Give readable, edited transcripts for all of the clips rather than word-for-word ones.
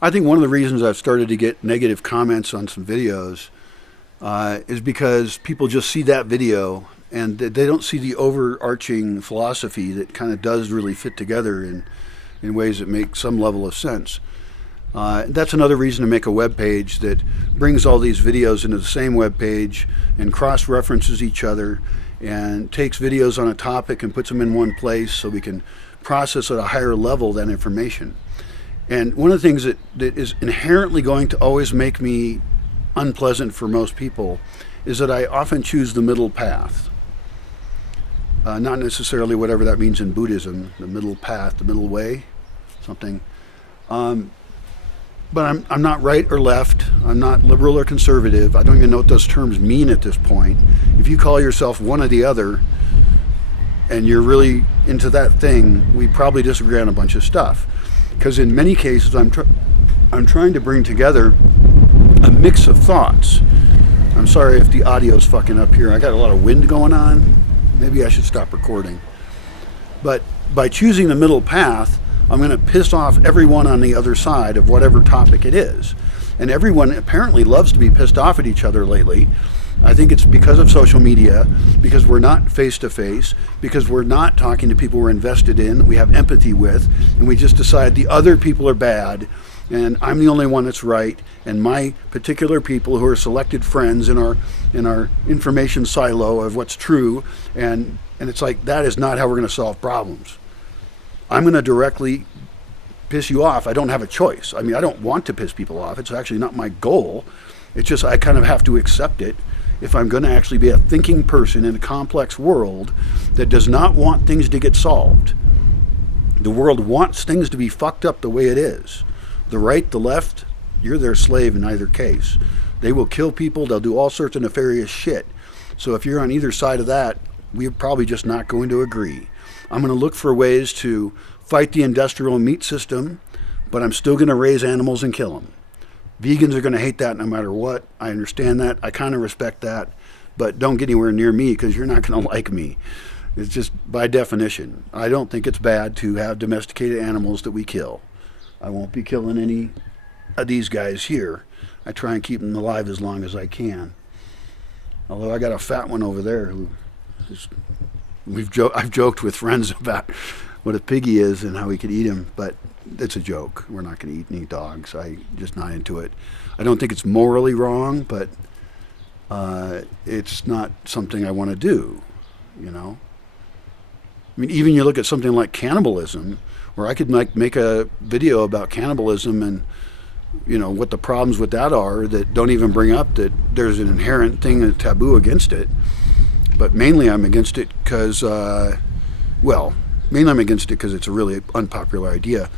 I think one of the reasons I've started to get negative comments on some videos is because people just see that video and they don't see the overarching philosophy that kind of does really fit together in ways that make some level of sense. That's another reason to make a web page that brings all these videos into the same web page and cross-references each other and takes videos on a topic and puts them in one place so we can process at a higher level that information. And one of the things that is inherently going to always make me unpleasant for most people is that I often choose the middle path. Not necessarily whatever that means in Buddhism, the middle path, the middle way, something. But I'm not right or left. I'm not liberal or conservative. I don't even know what those terms mean at this point. If you call yourself one or the other and you're really into that thing, we probably disagree on a bunch of stuff. Because in many cases, I'm trying to bring together a mix of thoughts. I'm sorry if the audio's fucking up here. I got a lot of wind going on. Maybe I should stop recording. But by choosing the middle path, I'm going to piss off everyone on the other side of whatever topic it is. And everyone apparently loves to be pissed off at each other lately. I think it's because of social media, because we're not face-to-face, because we're not talking to people we're invested in, we have empathy with, and we just decide the other people are bad, and I'm the only one that's right, and my particular people who are selected friends in our information silo of what's true, and it's like, that is not how we're going to solve problems. I'm going to directly piss you off. I don't have a choice. I mean, I don't want to piss people off. It's actually not my goal. It's just I kind of have to accept it if I'm going to actually be a thinking person in a complex world that does not want things to get solved. The world wants things to be fucked up the way it is. The right, the left, you're their slave in either case. They will kill people. They'll do all sorts of nefarious shit. So if you're on either side of that, we're probably just not going to agree. I'm going to look for ways to fight the industrial meat system, but I'm still going to raise animals and kill them. Vegans are going to hate that no matter what. I understand that. I kind of respect that. But don't get anywhere near me because you're not going to like me. It's just by definition. I don't think it's bad to have domesticated animals that we kill. I won't be killing any of these guys here. I try and keep them alive as long as I can. Although I got a fat one over there who is, I've joked with friends about what a piggy is and how we could eat him, but it's a joke. We're not going to eat any dogs. I'm just not into it. I don't think it's morally wrong, but it's not something I want to do, you know? I mean, even you look at something like cannibalism, where I could make a video about cannibalism and, you know, what the problems with that are that don't even bring up that there's an inherent thing, a taboo against it. But mainly I'm against it because, mainly I'm against it because it's a really unpopular idea.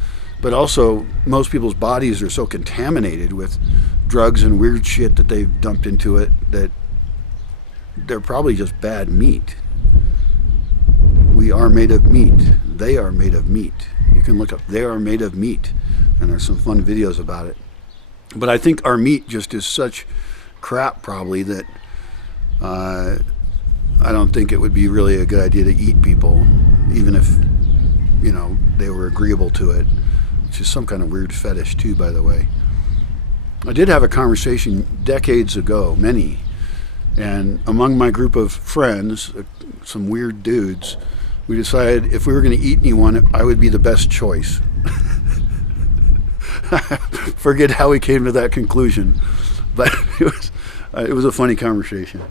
But also, most people's bodies are so contaminated with drugs and weird shit that they've dumped into it that they're probably just bad meat. We are made of meat. They are made of meat. You can look up, they are made of meat. And there's some fun videos about it. But I think our meat just is such crap probably that I don't think it would be really a good idea to eat people, even if, you know, they were agreeable to it. Which is some kind of weird fetish too, by the way. I did have a conversation decades ago, many, and among my group of friends, some weird dudes, we decided if we were going to eat anyone, I would be the best choice. Forget how we came to that conclusion, but it was a funny conversation.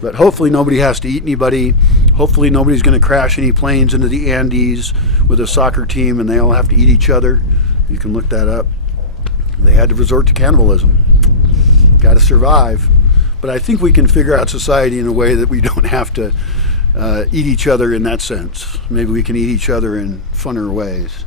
But hopefully nobody has to eat anybody. Hopefully nobody's going to crash any planes into the Andes with a soccer team and they all have to eat each other. You can look that up. They had to resort to cannibalism. Got to survive. But I think we can figure out society in a way that we don't have to eat each other in that sense. Maybe we can eat each other in funner ways.